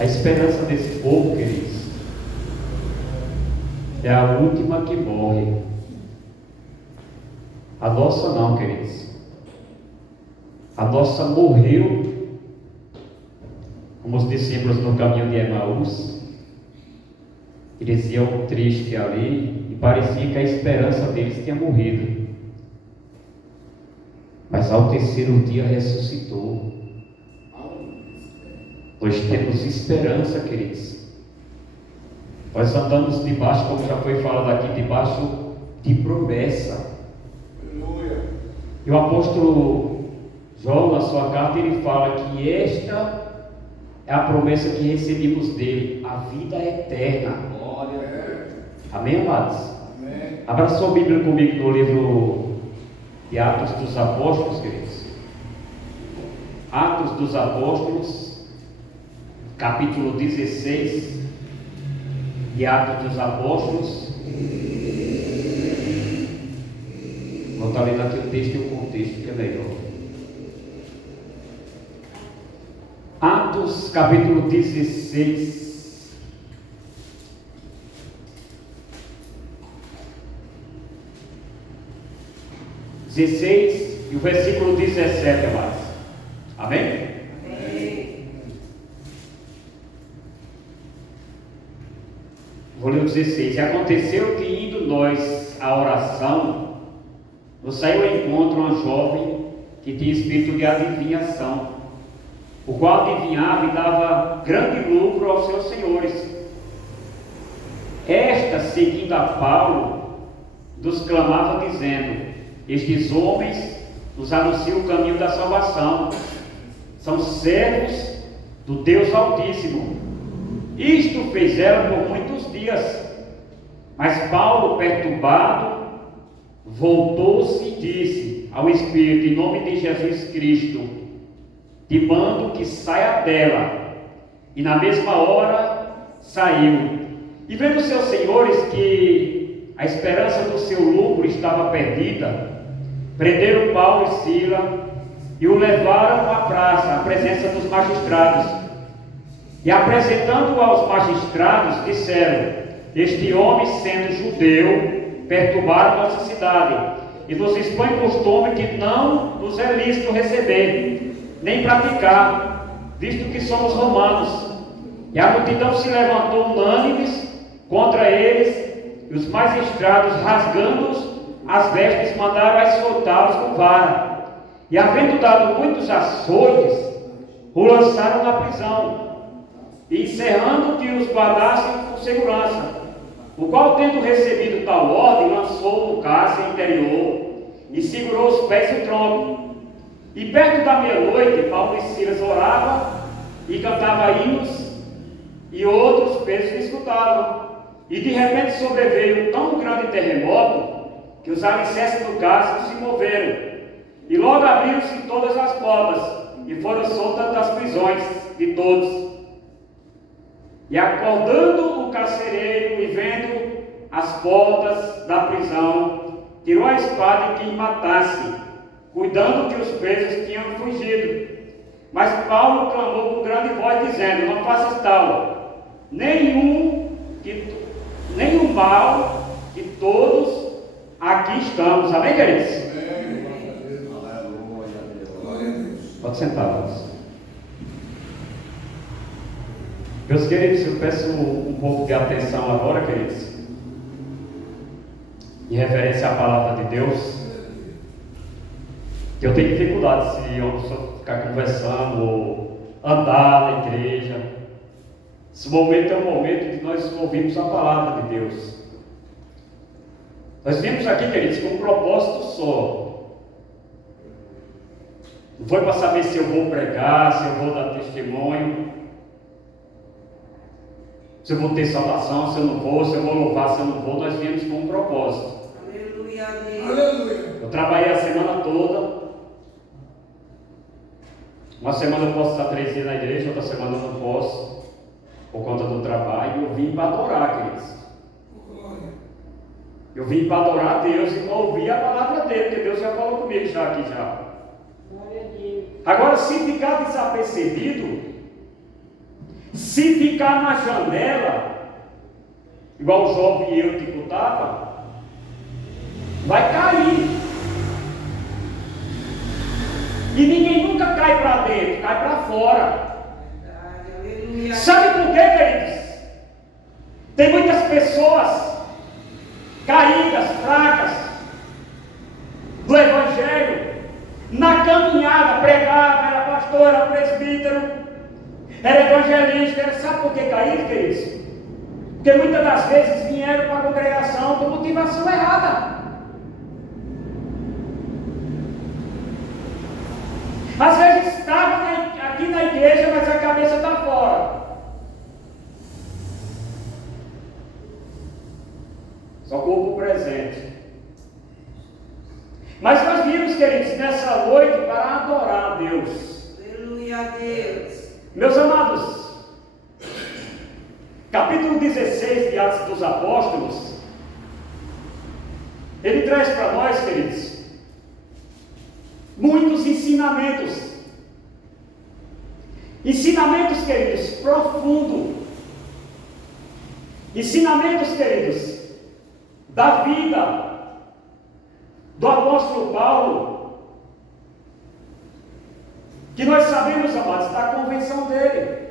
A esperança desse povo, queridos, é a última que morre. A nossa não, queridos. A nossa morreu, como os discípulos no caminho de Emaús. Eles iam tristes ali e parecia que a esperança deles tinha morrido. Mas ao terceiro dia ressuscitou. Nós temos esperança, queridos. Nós andamos debaixo, como já foi falado aqui, debaixo de promessa. Aleluia. E o apóstolo João, na sua carta, ele fala que esta é a promessa que recebemos dele, a vida eterna. Glória. Amém, amados? Amém. Abra sua Bíblia comigo no livro de Atos dos Apóstolos, queridos. Atos dos Apóstolos, capítulo 16 de Atos dos Apóstolos. Vou estar lendo aqui o texto e o contexto, que é melhor. Atos, capítulo 16. E o versículo 17, amados. Amém? Amém. Vou ler o 16. E aconteceu que, indo nós à oração, nos saiu ao encontro uma jovem que tinha espírito de adivinhação, o qual adivinhava e dava grande lucro aos seus senhores. Esta, seguindo a Paulo, nos clamava, dizendo: estes homens nos anunciam o caminho da salvação, são servos do Deus Altíssimo. Isto fez ela por muitos dias. Mas Paulo, perturbado, voltou-se e disse ao Espírito: em nome de Jesus Cristo, te mando que saia dela. E na mesma hora saiu. E vendo seus senhores que a esperança do seu lucro estava perdida, prenderam Paulo e Sila e o levaram à praça, à presença dos magistrados. E apresentando-o aos magistrados, disseram: este homem, sendo judeu, perturbar a nossa cidade e nos expõe costume que não nos é lícito receber, nem praticar, visto que somos romanos. E a multidão se levantou unânimes contra eles, e os magistrados, rasgando-os as vestes, mandaram açoitá-los com vara. E havendo dado muitos açoites, o lançaram na prisão, e encerrando que os guardassem com segurança. O qual, tendo recebido tal ordem, lançou no cárcere interior e segurou os pés e o tronco. E perto da meia-noite, Paulo e Silas oravam e cantavam hinos, e outros presos escutavam. E de repente sobreveio tão grande terremoto que os alicerces do cárcere se moveram, e logo abriram-se todas as portas, e foram soltas das prisões de todos. E acordando o carcereiro, e vendo as portas da prisão, tirou a espada e quis matasse, cuidando que os presos tinham fugido. Mas Paulo clamou com grande voz, dizendo: não faças tal, nenhum mal, que todos aqui estamos. Amém, queridos? Amém. Glória a Deus. Pode sentar, vamos. Meus queridos, eu peço um pouco de atenção agora, queridos, em referência à palavra de Deus. Eu tenho dificuldade se eu só ficar conversando ou andar na igreja. Esse momento é um momento de nós ouvirmos a palavra de Deus. Nós viemos aqui, queridos, com um propósito só. Não foi para saber se eu vou pregar, se eu vou dar testemunho, se eu vou ter salvação, se eu não vou, se eu vou louvar, se eu não vou. Nós viemos com um propósito. Aleluia. Eu trabalhei a semana toda. Uma semana eu posso estar 3 dias na igreja, outra semana eu não posso, por conta do trabalho. Eu vim para adorar, queridos. Eu vim para adorar a Deus e para ouvir a palavra dele, porque Deus já falou comigo já aqui já. Agora, se ficar desapercebido, Se ficar na janela, igual o jovem Eutico estava, vai cair. E ninguém nunca cai para dentro, cai para fora. Sabe por quê, queridos? Tem muitas pessoas caídas, fracas, do Evangelho, na caminhada, pregava, era pastor, era presbítero, era evangelista, sabe por que caíram, queridos? Porque muitas das vezes vieram para a congregação com motivação errada. Às vezes estavam aqui na igreja, mas a cabeça está fora. Só corpo presente. Mas nós vimos, queridos, nessa noite para adorar a Deus. Aleluia a Deus. Meus amados, capítulo 16 de Atos dos Apóstolos, ele traz para nós, queridos, muitos ensinamentos. Ensinamentos, queridos, profundos. Ensinamentos, queridos, da vida do apóstolo Paulo, que nós sabemos, amados, da convenção dele.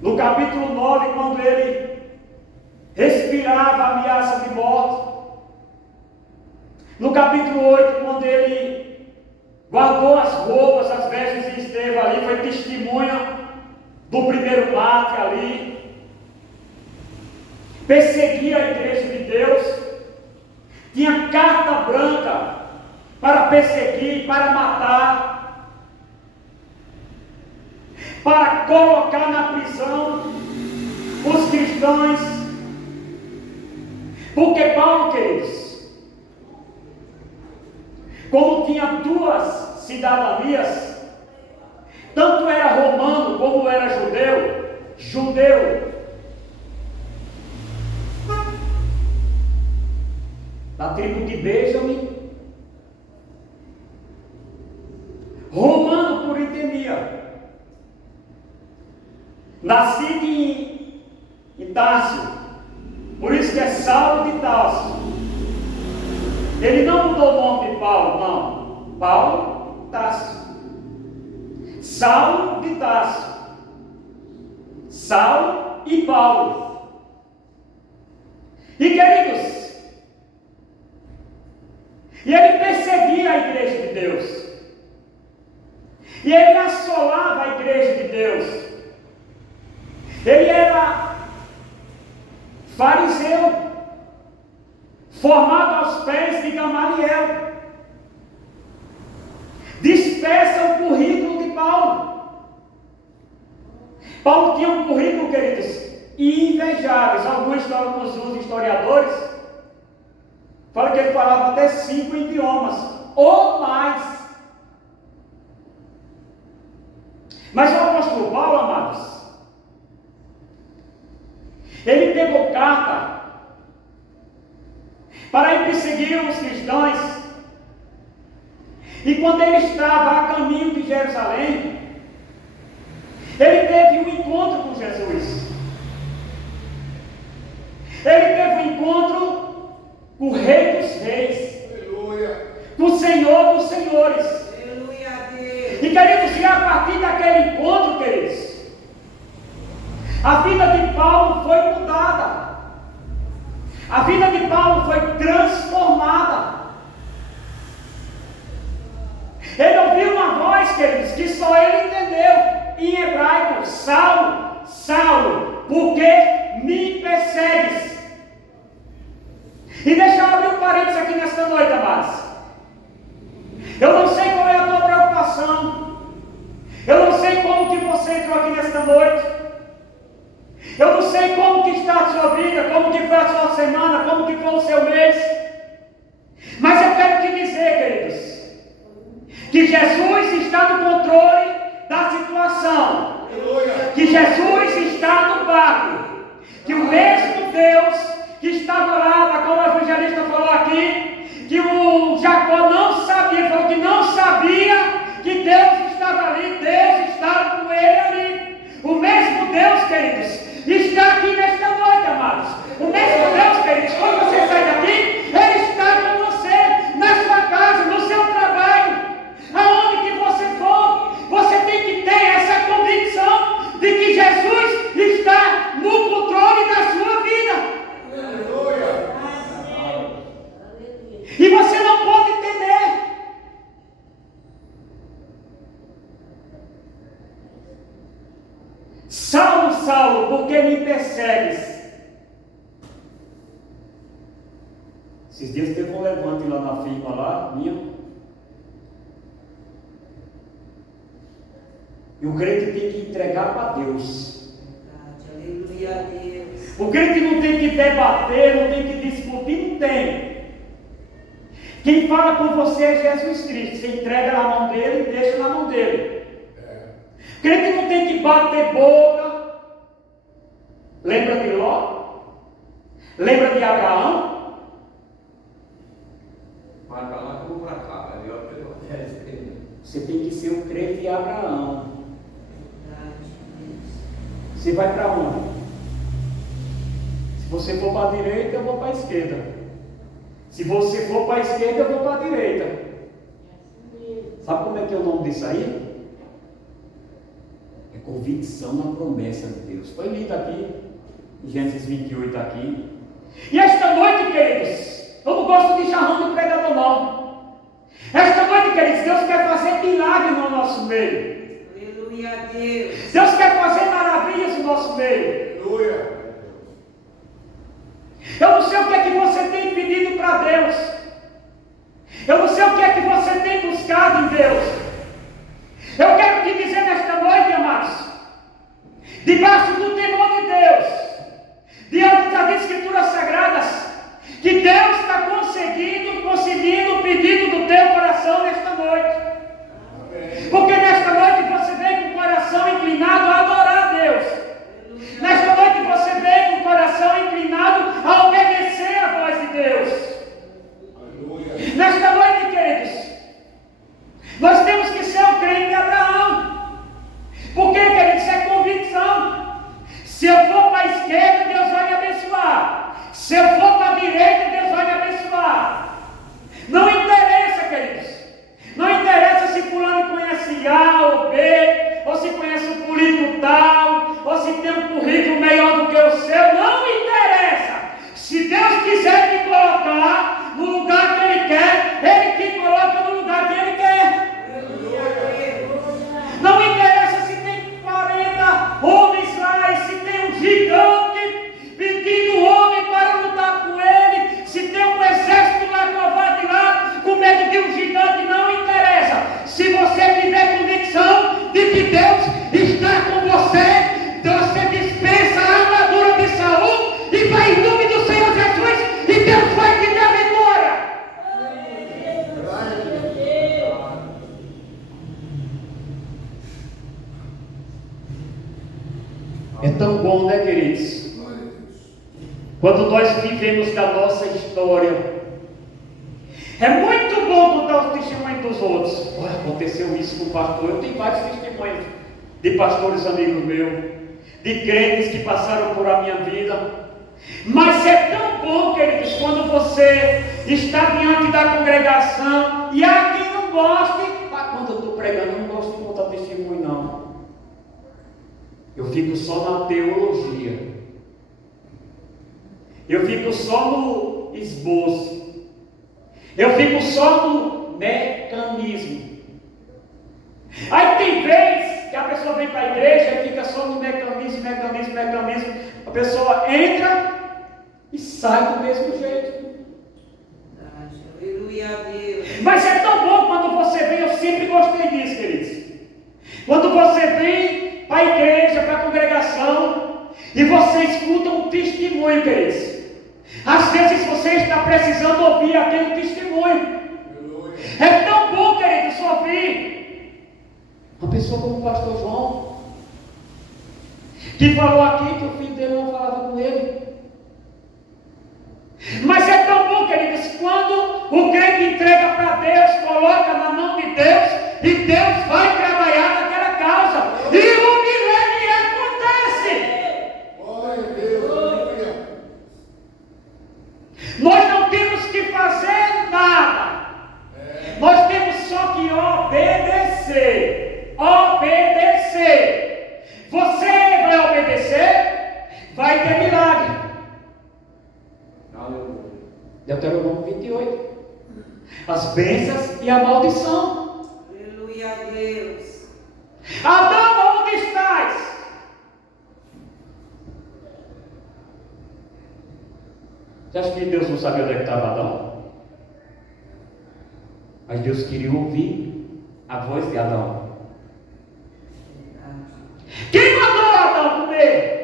No capítulo 9, quando ele respirava a ameaça de morte. No capítulo 8, quando ele guardou as roupas, as vestes e esteve ali, foi testemunha do primeiro mártir ali. Perseguia a igreja de Deus. Tinha carta branca para perseguir, para matar, para colocar na prisão os cristãos. Porque Paulo, queridos, como tinha duas cidadanias, tanto era romano como era judeu, da tribo de Benjamim, romano por entendia, nascido em Tarso, por isso que é Saulo de Tarso. Ele não mudou o nome de Paulo, não. Paulo Tarso, Saulo de Tarso, Saulo e Paulo. E queridos, e ele perseguia a igreja de Deus. E ele assolava a igreja de Deus. Ele era fariseu, formado aos pés de Gamaliel. Dispersa o currículo de Paulo. Paulo tinha um currículo, queridos, invejáveis. Alguns historiadores fala que ele falava até 5 idiomas, ou mais. Mas o apóstolo Paulo, amados, ele pegou carta para ir perseguir os cristãos. E quando ele estava a caminho de Jerusalém, ele teve um encontro com Jesus. Ele teve um encontro com o Rei dos Reis, aleluia, com o Senhor dos Senhores, aleluia a Deus. E queridos, e a partir daquele encontro, queridos, a vida de Paulo foi mudada, a vida de Paulo foi transformada. Ele ouviu uma voz, queridos, que só ele entendeu, em hebraico: Saulo, Saulo, por que me persegues? E deixa eu abrir um parênteses aqui nesta noite, amados. Eu não sei qual é a tua preocupação. Eu não sei como que você entrou aqui nesta noite. Eu não sei como que está a sua vida, como que foi a sua semana, como que foi o seu mês. Mas eu quero te dizer, queridos, que Jesus está no controle da situação. Que Jesus está no barco. Que o mesmo Deus que estava lá, como o evangelista falou aqui, que o Jacó não sabia, falou que não sabia que Deus estava ali, Deus estava com ele ali. O mesmo Deus, queridos, está aqui nesta noite, amados. O mesmo Deus, queridos, quando você sai daqui, Ele está com você, na sua casa, no seu trabalho, aonde que você for. Você tem que ter essa convicção de que Jesus está no controle da sua vida. Aleluia. E você não pode temer. Saulo, Saulo, por que me persegues? Esses dias teve um levante lá na firma lá, minha. E o crente tem que entregar para Deus. Aleluia, Deus. O crente não tem que debater, não tem que discutir, não tem. Quem fala com você é Jesus Cristo. Você entrega na mão dele e deixa na mão dele. O crente não tem que bater boca. Lembra de Ló? Lembra de Abraão? Vai para lá que eu vou para cá. Você tem que ser o crente de Abraão. Você vai para onde? Se você for para a direita, eu vou para a esquerda. Se você for para a esquerda, eu vou para a direita. Sabe como é que é o nome disso aí? É convicção na promessa de Deus. Foi lido aqui, em Gênesis 28 aqui. E esta noite, queridos, eu não gosto de charrão de pregador não. Esta noite, queridos, Deus quer fazer milagre no nosso meio. Aleluia, Deus. Deus quer fazer maravilhas no nosso meio. Aleluia. Eu não sei o que é que você tem pedido para Deus. Eu não sei o que é que você tem buscado em Deus. Eu quero te dizer nesta noite, amados, debaixo do temor de Deus, diante das Escrituras Sagradas, que Deus está concedendo o pedido do teu coração nesta noite. Amém. Porque nesta noite você vem com o coração inclinado a adorar a Deus. Nesta noite você vem com o coração inclinado a obedecer a voz de Deus. Aleluia. Nesta noite, queridos, nós temos que ser o crente de Abraão. Por quê, queridos? Isso é convicção. Se eu for para a esquerda, Deus vai me abençoar. Se eu for para a direita, Deus vai me abençoar. Não interessa, queridos. Não interessa se fulano conhece A ou B, ou se conhece um político tal, ou se tem um currículo melhor do que o seu. Não interessa. Se Deus quiser te colocar no lugar que Ele quer, Ele te coloca no lugar que Ele quer. Não interessa se tem 40 homens lá, e se tem um gigante pedindo homem para lutar com ele, se tem um exército lá covarde lá, com medo de um gigante, não interessa. Se você tiver convicção de que Deus está com você, você dispensa a armadura de Saul e vai em nome do Senhor Jesus, e Deus vai te dar vitória. É tão bom, né, queridos? Quando nós vivemos da nossa história. É muito bom contar os testemunhos dos outros. Olha, aconteceu isso com o pastor. Eu tenho vários testemunhos de pastores amigos meus, de crentes que passaram por a minha vida. Mas é tão bom, queridos, quando você está diante da congregação e há quem não goste. Quando eu estou pregando, eu não gosto de contar testemunho, não. Eu fico só na teologia. Eu fico só no esboço. Eu fico só no mecanismo. Aí tem vezes que a pessoa vem para a igreja e fica só no mecanismo. A pessoa entra e sai do mesmo jeito. Aleluia, Deus. Mas é tão bom quando você vem, eu sempre gostei disso, queridos. Quando você vem para a igreja, para a congregação, e você escuta um testemunho, queridos. Às vezes você está precisando ouvir aquele testemunho. É tão bom, queridos, ouvir uma pessoa como o pastor João, que falou aqui que o filho dele não falava com ele. Mas é tão bom, queridos, quando o crente entrega para Deus, coloca na mão de Deus, e Deus vai trabalhar naquela causa, e o milagre acontece. vai ter milagre. Aleluia. Deuteronômio 28. As bênçãos e a maldição. Aleluia a Deus. Adão, onde estás? Você acha que Deus não sabia onde é que estava Adão? Mas Deus queria ouvir a voz de Adão. Quem mandou Adão comer?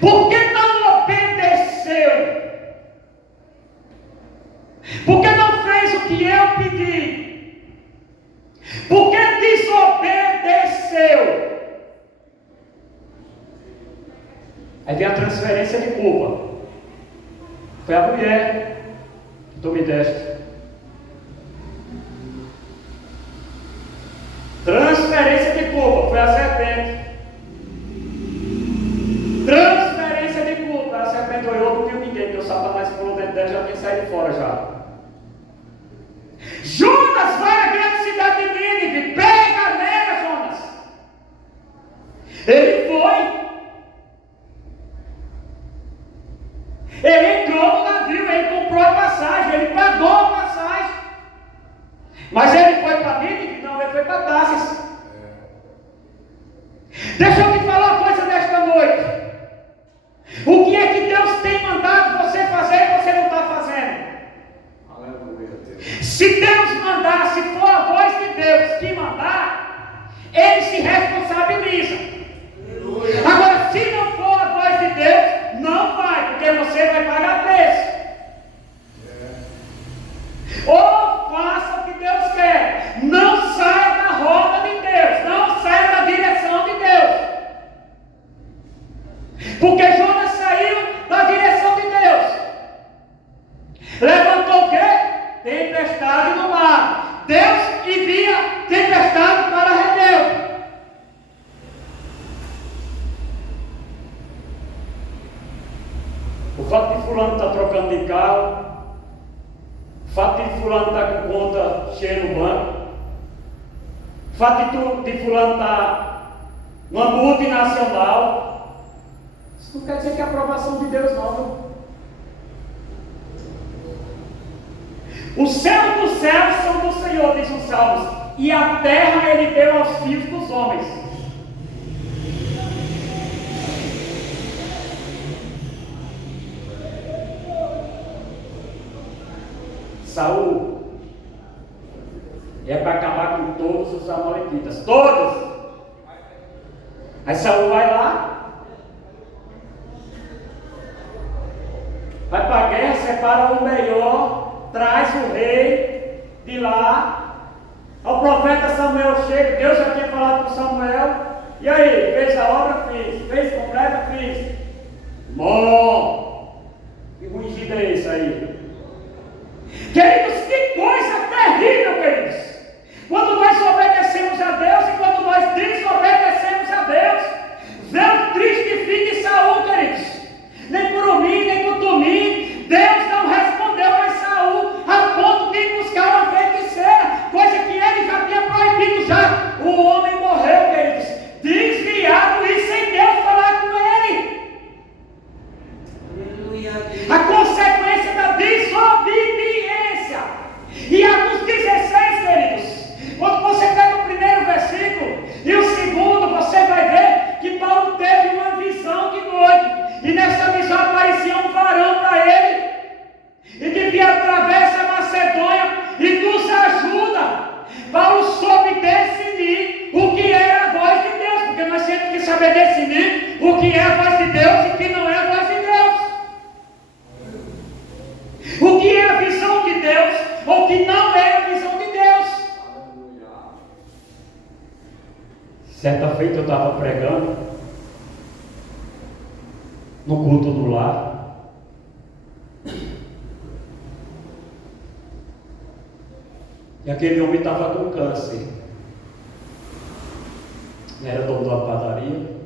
Por que não obedeceu? Por que não fez o que eu pedi? Por que desobedeceu? Aí vem a transferência de culpa. Foi a mulher que tu me deste. Transferência de culpa, foi a serpente. Transferência de culpa, a serpente olhou, não viu ninguém, porque o Satanás pulou dentro dela, já tinha saído fora já. Jonas, vai à grande cidade de Nínive, pega nela, Jonas. Ele foi. Ele entrou no navio, ele comprou a passagem, ele pagou a passagem. Mas ele foi para Nínive? Não, ele foi para Tarsis. Deixa eu te falar uma coisa nesta noite. O que é que Deus tem mandado você fazer e você não está fazendo? Aleluia, Deus. Se Deus mandar, se for a voz de Deus que mandar, Ele se responsabiliza. Aleluia. Agora, se não for a voz de Deus, não vai, porque você vai pagar preço. Ou faça o que Deus quer. Não saia da roda de Deus. Não saia da direção de Deus. Porque Jonas saiu da direção de Deus. Levantou o quê? Tempestade no mar. Deus envia tempestade para rebelde. O fato de fulano estar trocando de carro, o fato de fulano estar com conta cheia no banco, o fato de fulano estar numa multinacional, isso não quer dizer que é a aprovação de Deus não. Os céus dos céus são do Senhor, diz os Salmos, e a terra Ele deu aos filhos dos homens. Saul é para acabar com todos os amalequitas, todos. Aí Saul vai lá, vai para a guerra, separa o melhor, traz o rei de lá. O profeta Samuel chega, Deus já tinha falado com Samuel. E aí, fez a obra? Fiz. Fez completa? Fiz. Bom, que ungido é esse aí? Queridos, que coisa terrível, queridos. Quando nós obedecemos a Deus e quando nós desobedecemos a Deus, vê o triste fim de Saul, queridos. Nem por mim, nem por Tumim, Deus não respondeu a Saul a ponto de buscar uma feiticeira, coisa que ele já tinha proibido já. O homem morreu, queridos, desviado e sem Deus falar com ele. Aleluia a Deus. A consequência da desobediência. E Atos 16, queridos, quando você pega o primeiro versículo e o segundo, você vai ver que Paulo teve uma visão de noite. E nessa visão aparecia um varão para ele. E devia atravessar a Macedônia e nos ajuda. Paulo soube decidir o que era a voz de Deus, porque nós temos que saber decidir o que é a voz de Deus e o que não é a voz de Deus. O que é a visão de Deus ou o que não é a visão de Deus. Certa feita eu estava pregando no culto do lar. E aquele homem estava com câncer. Era dono de uma padaria.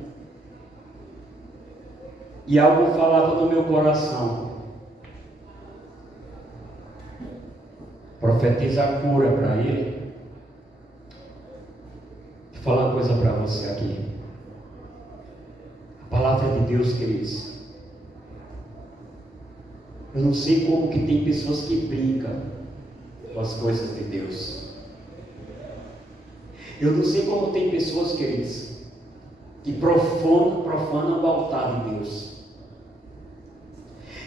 E algo falava no meu coração. Profetiza a cura para ele. Vou falar uma coisa para você aqui. A palavra de Deus, queridos. Eu não sei como que tem pessoas que brincam com as coisas de Deus. Eu não sei como tem pessoas, queridos, que profanam o altar de Deus.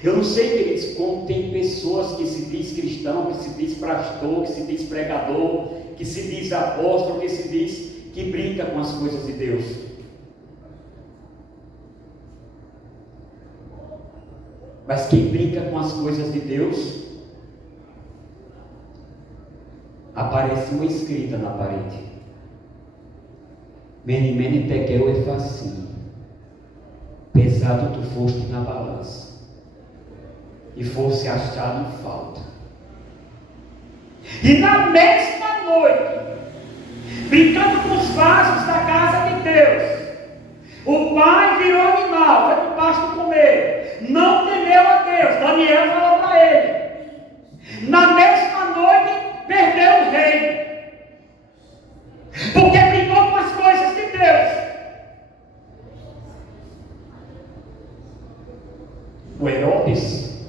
Eu não sei, queridos, como tem pessoas que se diz cristão, que se diz pastor, que se diz pregador, que se diz apóstolo, que se diz que brinca com as coisas de Deus. Mas quem brinca com as coisas de Deus, aparece uma escrita na parede: Mene, mene, tekel, efasim. Pesado tu foste na balança, e fosse achado em falta. E na mesma noite, brincando com os vasos da casa de Deus, o pai virou animal, foi para o pasto comer. Não temeu a Deus. Daniel falou para ele. Na mesma noite, perdeu o reino, porque brincou com as coisas de Deus. O Herodes,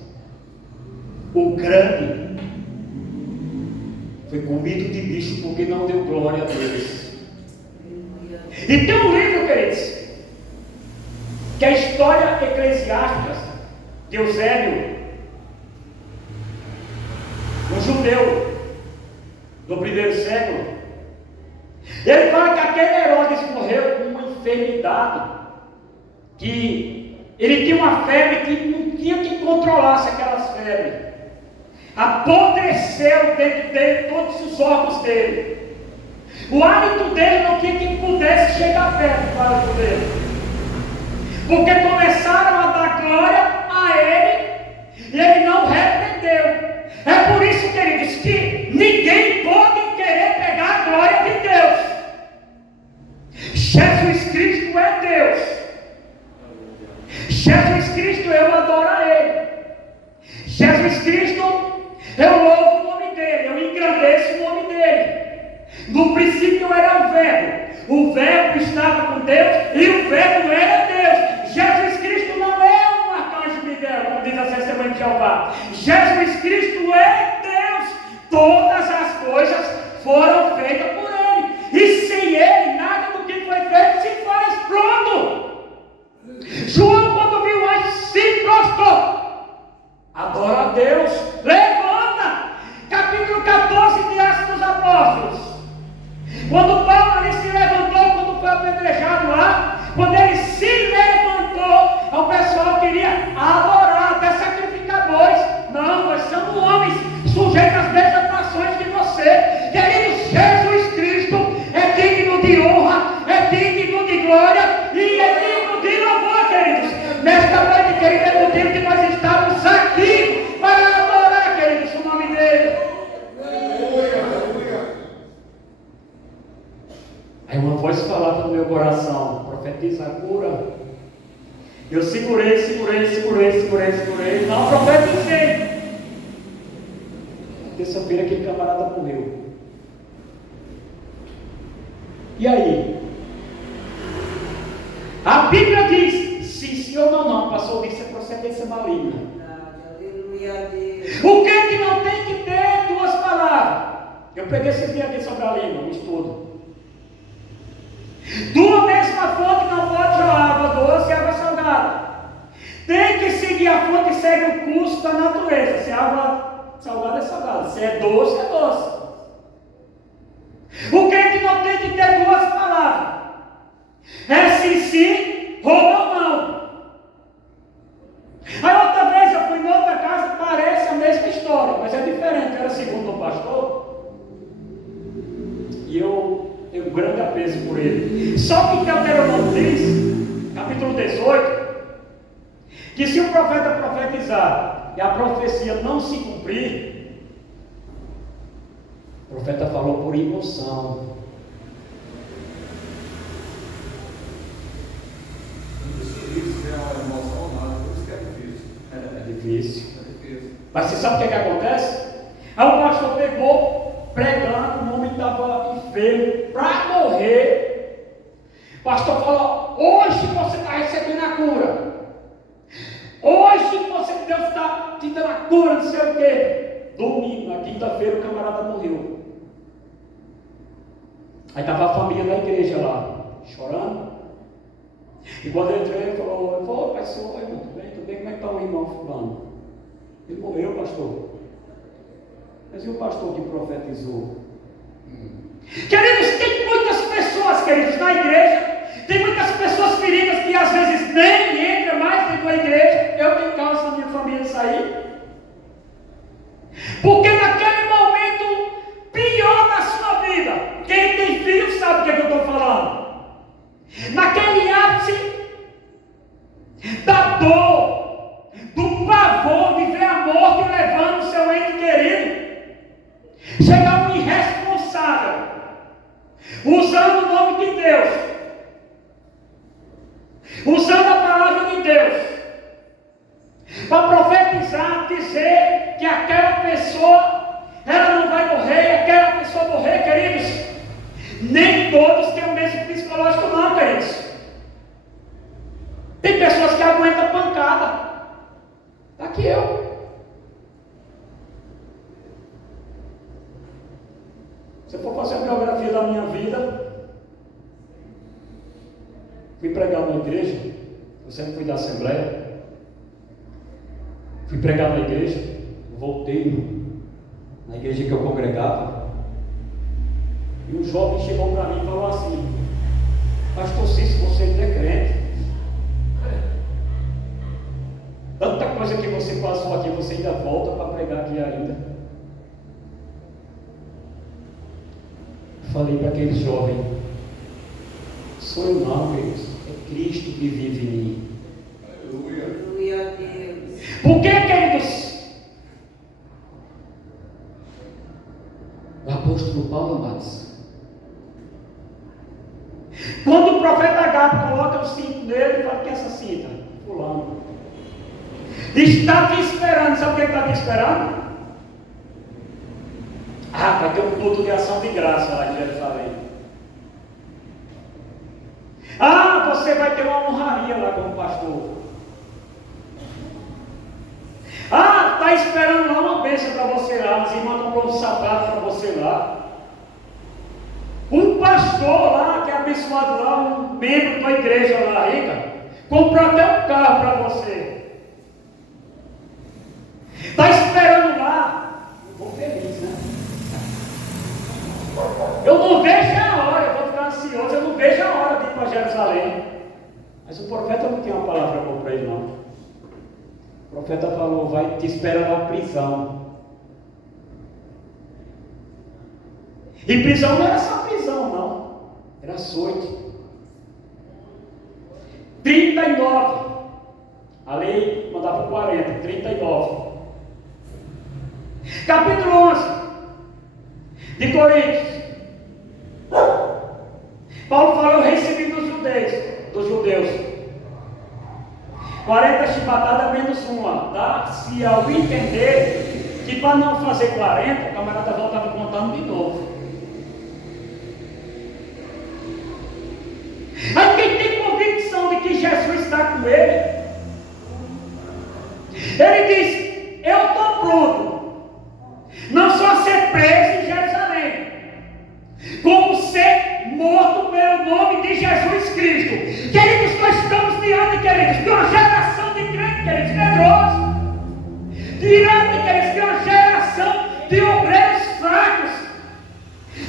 o grande, foi comido de bicho porque não deu glória a Deus. E tem um livro, queridos, que é a história eclesiástica de Eusébio, um judeu do primeiro século. Ele fala que aquele Herodes morreu com uma enfermidade, que ele tinha uma febre que não tinha que controlasse aquelas febres. Apodreceu dentro dele todos os órgãos dele. O hálito dele não tinha quem pudesse chegar perto do hálito dele, porque começaram a dar glória a ele e ele não repreendeu. É por isso, queridos, que ninguém pode querer pegar a glória de Deus. Jesus Cristo é Deus. Jesus Cristo, eu adoro a Ele. Jesus Cristo, eu louvo o nome dEle, eu engrandeço o nome dEle. No princípio era o Verbo estava com Deus e o Verbo era Deus. Jesus Cristo não é um arcanjo Miguel, como diz a testemunha de Jeová. Jesus Cristo é Deus. Todas as coisas foram feitas por Ele, e sem Ele nada do que foi feito se faz. Pronto. João, quando viu o anjo, se prostrou. Adora a Deus. Levanta. Capítulo 14 de Atos dos Apóstolos. Quando Paulo ali se levantou, quando foi apedrejado lá, quando ele se levantou, o pessoal queria adorar, até sacrificar bois. Não, nós somos homens sujeitos às mesmas nações que você. Querido, Jesus Cristo é digno de honra, é digno de glória e é digno de louvor, queridos. Nesta noite, querido, é motivo que nós estamos aqui para adorar, queridos, o nome dele. Aí uma voz falava no meu coração: profetiza a cura. Eu segurei, não profetizei. Terça-feira aquele camarada morreu. E aí? A Bíblia diz: sim ou não, passou disso, é procedência maligna. Aleluia a Deus. O que é que não tem que ter duas palavras? Eu preguei esse dia aqui sobre a língua, um estudo. De uma mesma fonte não pode jogar água doce e água salgada. Tem que seguir a fonte e segue o curso da natureza. Se é água salgada é salgada, se é doce é doce. O que é que não tem que ter duas palavras? É sim ou não. Aí outra vez eu fui em outra casa, parece a mesma história, mas é diferente. Era segundo o pastor e eu tenho um grande apreço por ele. Só que Deuteronômio diz, capítulo 18, que se o profeta profetizar e a profecia não se cumprir, o profeta falou por emoção. Isso é uma emoção, nada, por isso que é difícil. É difícil. Mas você sabe o que acontece? Aí o pastor pegou, pregando, o homem estava enfermo, para morrer. O pastor falou: hoje você está recebendo a cura, não sei o quê. Domingo, na quinta-feira, o camarada morreu. Aí estava a família da igreja lá, chorando. E quando eu entrei, ele falou, pastor, irmão, tudo bem, como é que está o irmão fulano? Ele morreu, pastor. Mas e o pastor que profetizou? Queridos, tem muitas pessoas, queridos, na igreja, tem muitas pessoas feridas que às vezes nem entram mais dentro da igreja. Eu tenho causa na minha família de sair. Porque naquele momento pior da sua vida, quem tem filho sabe o que eu estou falando. Naquele ápice da dor, do pavor de ver a morte levando o seu ente querido, chega um irresponsável, usando o nome de Deus, usando a palavra de Deus, para profetizar, dizer que aquela pessoa, ela não vai morrer, e aquela pessoa morrer, queridos. Nem todos têm o mesmo psicológico não, queridos. Tem pessoas que aguentam pancada. Está aqui eu. Se eu for fazer a biografia da minha vida, fui pregar na igreja, eu sempre fui da Assembleia, fui pregar na igreja, voltei na igreja que eu congregava, e um jovem chegou para mim e falou assim: pastor Cícero, você ainda é crente? Tanta coisa que você passou aqui, você ainda volta para pregar aqui ainda? Falei para aquele jovem: sou eu não, queridos, é Cristo que vive em mim. Aleluia a Deus. Por que, queridos? O apóstolo Paulo, amados, quando o profeta Agape coloca o cinto nele, ele fala: que é essa cinta? Fulano está te esperando. Sabe o que está te esperando? Vai ter um culto de ação de graça lá em Jerusalém. Você vai ter uma honraria lá como pastor. Está esperando lá uma bênção para você lá. As irmãs dão um novo sapato para você lá. Um pastor lá, que é abençoado lá, um membro da igreja lá, rica, comprou até um carro para você. Está esperando lá. Eu vou feliz, né? Eu não vejo a hora, eu vou ficar ansioso, eu não vejo a hora de ir para Jerusalém. Mas o profeta não tinha uma palavra boa para ele, não. O profeta falou: vai te espera na prisão. E prisão não era só prisão, não. Era açoite. 39. A lei mandava 40, 39. Capítulo 11 de Coríntios. Paulo falou: eu recebi dos judeus 40 chibatadas menos uma. Dá-se ao entender que para não fazer 40, o camarada voltava contando de novo. Mas quem tem convicção de que Jesus está com ele, ele diz: eu estou pronto, não só a ser preso em Jerusalém, como ser morto pelo nome de Jesus Cristo. Queridos, nós estamos diante, queridos, de uma geração de crentes, queridos, medrosos, diante, queridos, de uma geração de obreiros fracos,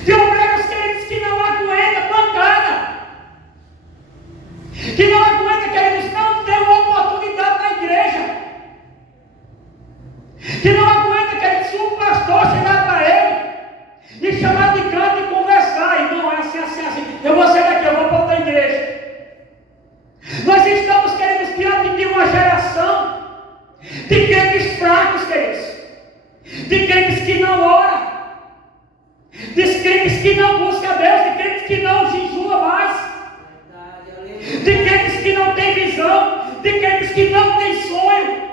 de obreiros, queridos, que não aguentam pancada, que não aguenta, queridos, não ter uma oportunidade na igreja, que não aguenta, queridos, um pastor chegar para ele e chamar de canto e conversar: irmão, é assim, assim, assim, eu vou sair daqui, eu vou para outra igreja. Nós estamos, queridos, diante de uma geração de crentes fracos, queridos, de crentes que não oram, de crentes que não buscam Deus, de crentes que não jejuam mais, de crentes que não têm visão, de crentes que não têm sonho.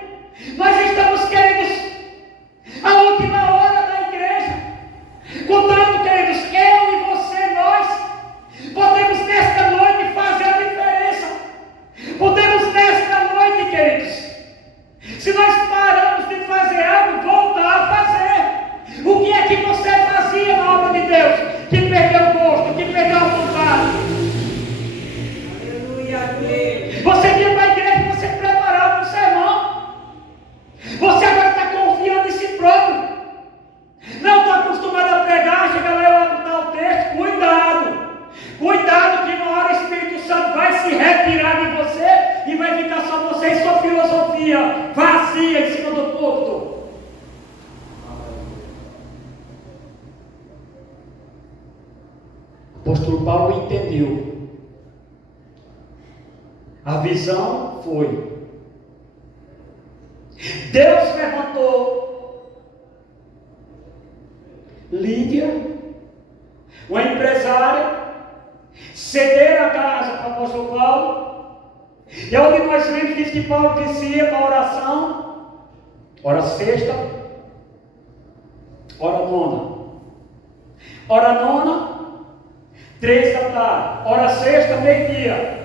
Nós estamos, queridos, a última hora da igreja. Contanto, queridos, eu e você, nós podemos nesta noite fazer a diferença. Podemos nesta noite, queridos, se nós paramos de fazer algo dormiu. A visão foi. Deus levantou Lídia, uma empresária, ceder a casa para o apóstolo Paulo. E onde nós vemos, diz que Paulo dizia para a oração, hora sexta, hora nona, 3 da tarde, hora sexta, meio-dia.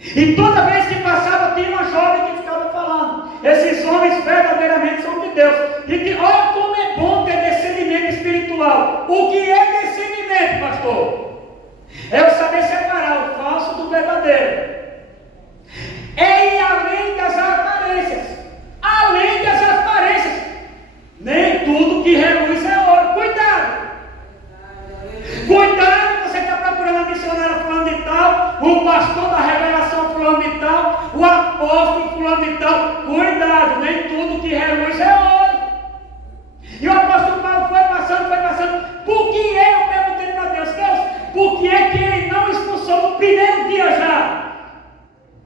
E toda vez que passava, tinha uma jovem que ficava falando: esses homens verdadeiramente são de Deus. E que, olha como é bom ter discernimento espiritual. O que é discernimento, pastor? É eu saber separar o falso do verdadeiro. É ir além das aparências. Além das aparências. Nem tudo que reluz é ouro. Cuidado! Cuidado, você está procurando a missionária fulano de tal, o pastor da revelação fulano de tal, o apóstolo fulano de tal. Cuidado, nem tudo que reluz é ouro. E o apóstolo Paulo foi passando. Por que eu perguntei para Deus, por que é que ele não expulsou no primeiro dia já?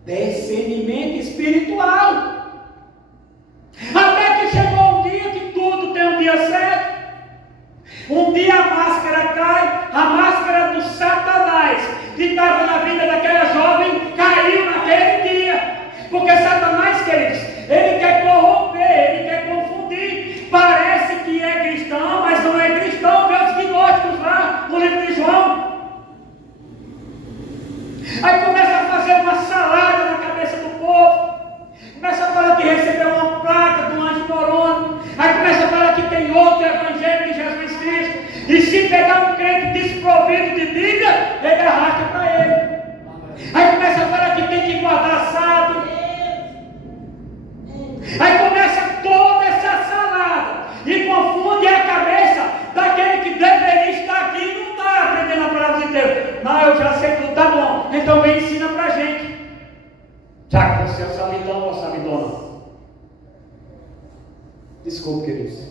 Discernimento espiritual. Até que chegou um dia que tudo tem um dia certo. Um dia a máscara cai, a máscara do Satanás que estava na vida daquela jovem caiu naquele dia. Porque Satanás, queridos, ele quer corromper, ele quer confundir. Parece que é cristão, mas não é cristão. Vê os gnósticos lá no livro de João. Aí começa a fazer uma salada na cabeça do povo. Começa a falar que recebeu uma placa do anjo morônico. Aí começa a falar que tem outro evangelho de Jesus Cristo. E se pegar um crente desprovido de Bíblia, ele arrasta para ele. Aí começa a falar que tem que guardar sábado. Aí começa toda essa salada. E confunde a cabeça daquele que deveria estar aqui e não está aprendendo a palavra de Deus. Não, eu já sei tudo, tá bom. Então vem e ensina para a gente. Já que você é sabidão ou sabidona. Desculpe, queridos.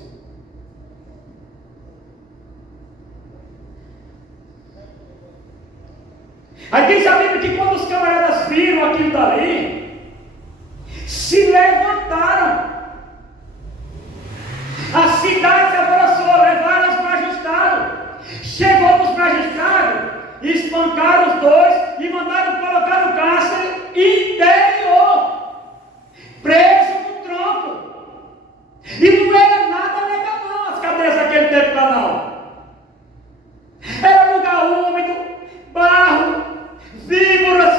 Aí diz a Bíblia que quando os camaradas viram aquilo dali, se levantaram. A cidade se abraçou, levaram os magistrados. Chegou nos magistrados, espancaram os dois e mandaram colocar no cárcere interior, preso no tronco. E não era nada legal não, as cadeias daquele tempo lá não. Era lugar úmido, barro, víboras,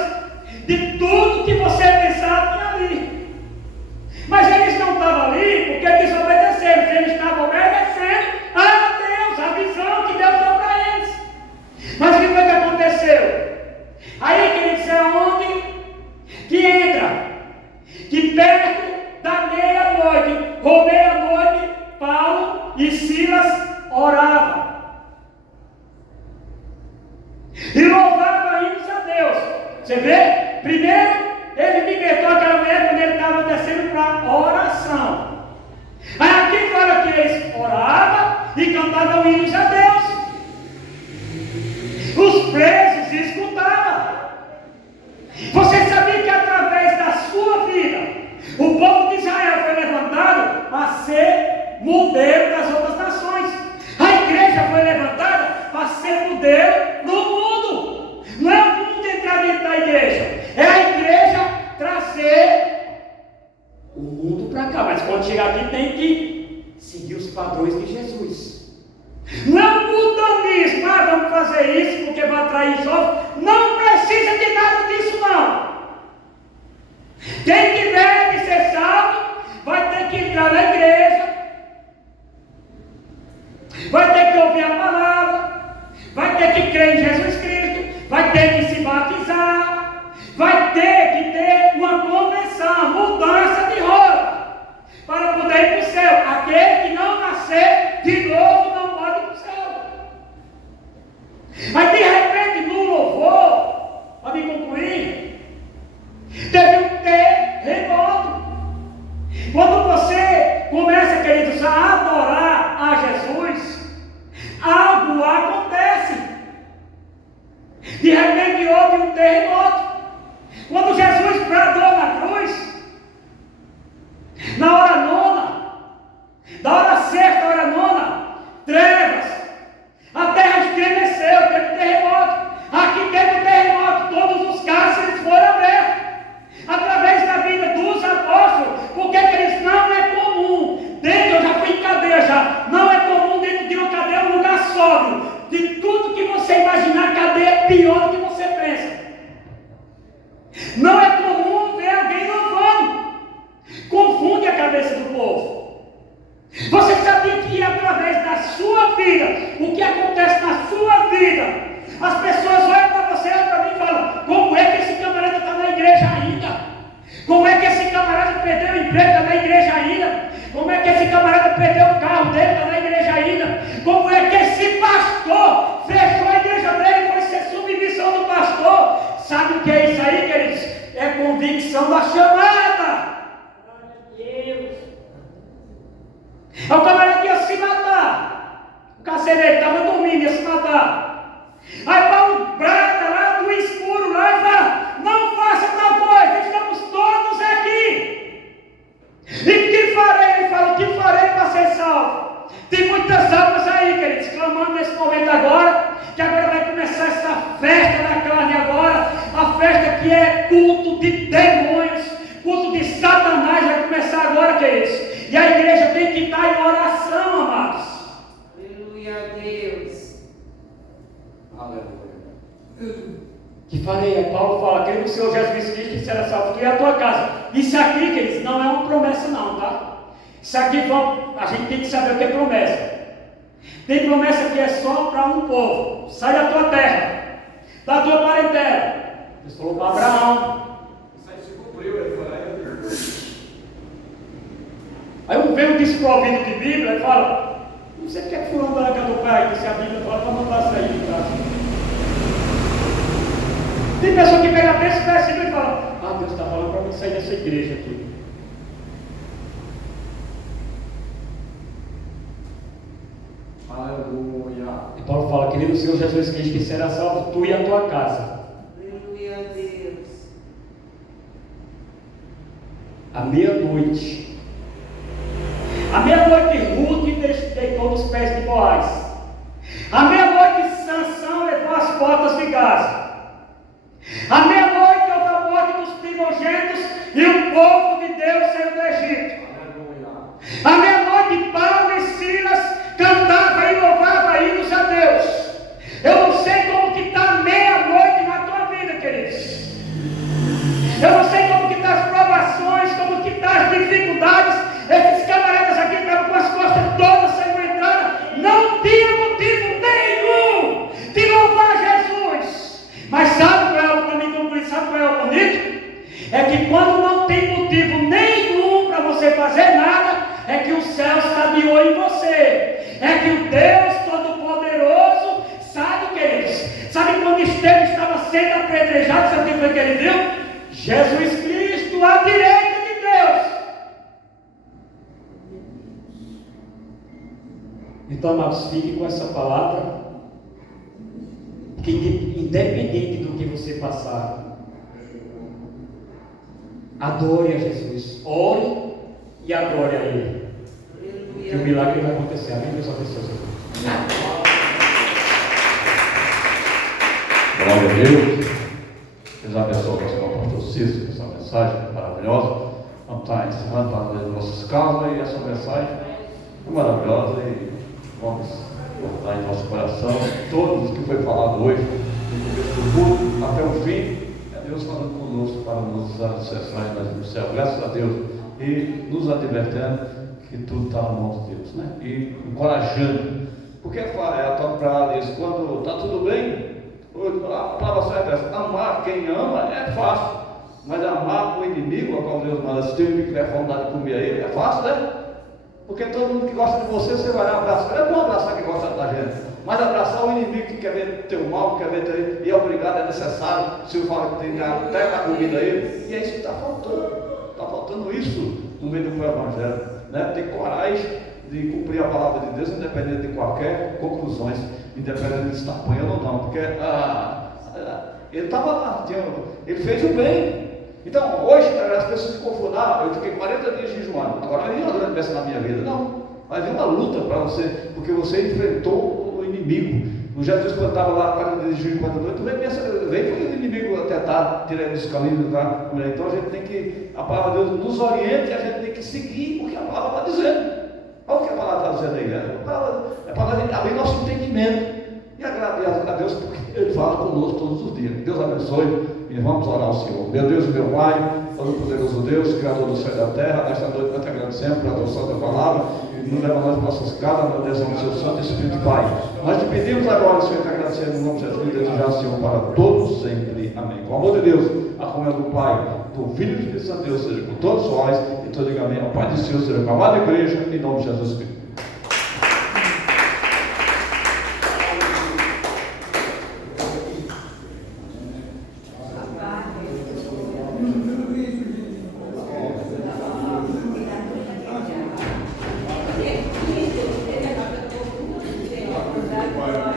de tudo que você pensava tinha ali. Mas eles não estavam ali porque desobedeceram, eles estavam obedecendo a Deus, a visão que Deus deu para eles. Mas o que foi que aconteceu? Aí, queridos, é onde que entra, que perto da meia-noite, ou meia-noite, Paulo e Silas oravam e louvavam hinos a Deus. Você vê? Primeiro, ele libertou aquela mulher quando ele estava descendo para oração. Aí aqui fala que eles oravam e cantavam hinos a Deus. Os presos escutavam. Você sabia que através da sua vida, o povo de Israel foi levantado para ser modelo das outras nações. A igreja foi levantada para ser modelo no mundo. Não é o mundo entrar dentro da igreja, é a igreja trazer o mundo para cá. Mas quando chegar aqui tem que seguir os padrões de Jesus. Não é um mudanismo, vamos fazer isso porque vai atrair jovens. Não precisa de nada disso não. Quem tiver que ser salvo vai ter que entrar na igreja, vai ter que ouvir a palavra, vai ter que crer em Jesus Cristo, vai ter que se batizar, vai ter que ter uma conversão, mudança de roupa, para poder ir para o céu. Aquele que não nascer de novo não pode ir para o céu. Mas de repente no louvor, para me concluir, teve um terremoto. Quando você começa, queridos, a adorar a Jesus, algo acontece. convicção da chamada. O camarada ia se matar. O carcereiro estava dormindo, ia se matar. Aí Paulo brada lá do escuro lá e fala: não faça tal coisa, estamos todos aqui. E que farei? Ele fala: o que farei para ser salvo? Tem muitas almas aí, queridos, clamando nesse momento agora, que agora vai começar essa festa da carne agora, a festa que é culto de demônios, culto de Satanás, vai começar agora, queridos. E a igreja tem que estar em oração, amados. Aleluia a Deus. Aleluia. Que farei? Aí Paulo fala: creio no Senhor Jesus Cristo e será salvo tu e a tua casa. Isso aqui, queridos, não é uma promessa não, tá? Isso aqui, a gente tem que saber o que é promessa. Tem promessa que é só para um povo. Sai da tua terra, da tua parentela. Deus falou para Abraão. Isso aí se cumpriu, ele falou. Aí um veio desprovido de Bíblia e fala: não sei porque é que fulano da casa do pai, que se a Bíblia fala para mandar sair de casa. Tem pessoa que pega esse versículo e fala: ah, Deus está falando para mim sair dessa igreja aqui. Aleluia. E Paulo fala: querido Senhor Jesus Cristo, que será salvo tu e a tua casa. Aleluia a Deus. À meia-noite, Ruth deitou nos pés de Boaz. À meia-noite, Sansão levou as portas de Gaza. À meia-noite, houve a morte dos primogênitos e o povo de Deus saiu do Egito. Aleluia. À meia-noite, Paulo e Silas cantavam e louvavam hinos a Deus. Eu não sei como que está meia-noite na tua vida, queridos. Eu não sei como que estão as provações, como que estão as dificuldades. Esses camaradas aqui estavam com as costas todas sanguentadas. Não tinha motivo nenhum de louvar Jesus. Mas sabe qual é o bonito? Sabe qual é o bonito? É que quando não tem motivo nenhum para você fazer nada, é que o céu está de olho em você. É que o Deus Todo-Poderoso sabe, queridos. Sabe quando Estevão estava sendo apedrejado, sabe o que foi que ele viu? Jesus Cristo à direita de Deus. Então, amados, fique com essa palavra, que independente do que você passar, adore a Jesus, ore e adore a Ele, que o milagre vai acontecer. Amém? Deus abençoe. Glória a Deus. Deus abençoe o pastor Francisco, essa mensagem maravilhosa. Vamos estar encerrando para as nossas casas, e essa mensagem é maravilhosa e vamos botar em nosso coração todos os que foi falado hoje, do começo do culto até o fim. É Deus falando conosco para nos acessar no céu, graças a Deus, e nos advertendo que tudo está na mão de Deus, né? E encorajando, porque é a tua palavra diz: quando está tudo bem, a palavra certa é essa: amar quem ama é fácil, mas amar o inimigo, a qual Deus manda, se tem um inimigo que tiver vontade de comer a ele, é fácil, né? Porque todo mundo que gosta de você, você vai lá abraçar. É bom abraçar quem gosta da gente, mas abraçar o inimigo que quer ver teu mal, que quer ver teu, e é obrigado, é necessário. Se eu falo que tem que até dar comida a ele, e é isso que está faltando. Está faltando isso no meio do evangelho, né? Ter coragem de cumprir a palavra de Deus, independente de qualquer conclusões, independente de se está apanhando ou não, porque ele estava lá, ele fez o bem. Então, hoje, as pessoas se confundem: eu fiquei 40 dias jejuando, agora vai vir uma grande peça na minha vida. Não, vai vir uma luta para você, porque você enfrentou o inimigo. O Jesus, quando estava lá 40 dias de jejum, 40 noites, veio foi o inimigo tentar tirar dos caminhos, tá? Então a gente tem que, a palavra de Deus nos oriente, e a gente tem que seguir o que a palavra está dizendo. Olha o que a palavra está dizendo aí, é para a gente abrir nosso entendimento e agradecer a Deus, porque Ele fala conosco todos os dias. Deus abençoe e vamos orar ao Senhor. Meu Deus e meu Pai, todo-poderoso Deus, Criador do céu e da terra, nesta noite nós te agradecemos pela tua santa palavra, e nos leva nós para nossas casas, na direção do seu Santo Espírito, Pai. Nós te pedimos agora, Senhor, te agradecemos no nome de Jesus, e desejar, Senhor, para todos sempre. Amém. Com o amor de Deus, a comunhão do Pai, do Filho e do Espírito Santo, Deus seja com todos nós, e todos digam amém. O Pai do Senhor seja com a amada igreja, em nome de Jesus Cristo.